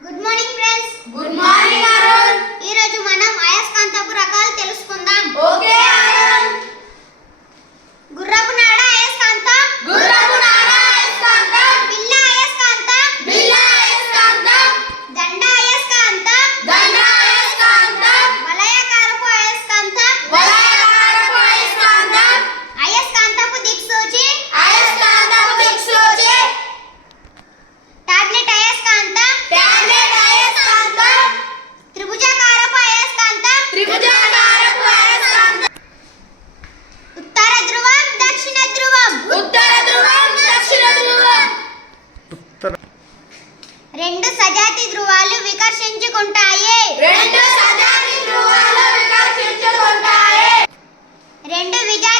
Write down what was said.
Good morning friends. Good morning Arun. ఈ రోజు మనం అయస్కాంతపు రకాలు తెలుసుకుందాం. ఓకే అరుణ్. గుర్రపు నాడ అయస్కాంతం, గుర్రపు నాడ అయస్కాంతం, బిళ్ళ అయస్కాంతం, బిళ్ళ అయస్కాంతం, దండ అయస్కాంతం, దండ అయస్కాంతం, వలయాకారపు అయస్కాంతం, వలయాకారపు అయస్కాంతం, అయస్కాంతపు దిక్సూచి, అయస్కాంతపు దిక్సూచి, టాబ్లెట్ అయస్కాంతం, టాబ్లెట్ అయస్కాంతం, త్రిభుజాకారపు అయస్కాంతం, త్రిభుజాకారపు అయస్కాంతం, ఉత్తర ధ్రువం, దక్షిణ ధ్రువం, ఉత్తర ధ్రువం, దక్షిణ ధ్రువం, రెండు సజాతి ధ్రువాలు వికర్షించుకుంటాయి. రెండు సజాతి ధ్రువాలు వికర్షించుకుంటాయి. రెండు విజాతి